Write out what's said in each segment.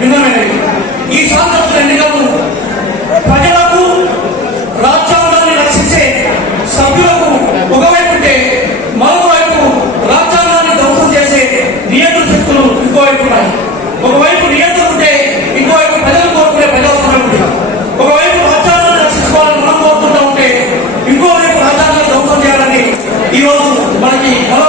భిన్నమైనవి. ఈ సాంద్రత ఎన్నికలు ప్రజలకు రాజ్యాంగాన్ని రక్షించే సభ్యులకు ఒకవైపుంటే మరోవైపు రాజ్యాంగాన్ని ధ్వంసం చేసే నియంత్రణ శక్తులు ఇంకోవైపు ఉన్నాయి ఒకవైపు నియంత్రణ ఉంటే ఇంకోవైపు ప్రజలు కోరుకునే ప్రజాస్వామ్యం ఉంటుంది ఒకవైపు రాజ్యాంగాన్ని రక్షించుకోవాలని మనం కోరుకుంటూ ఉంటే ఇంకోవైపు రాజ్యాంగాన్ని ధ్వంసం చేయాలని ఈరోజు మనకి మరో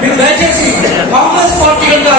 మీరు దయచేసి కాంగ్రెస్ పార్టీ కనుక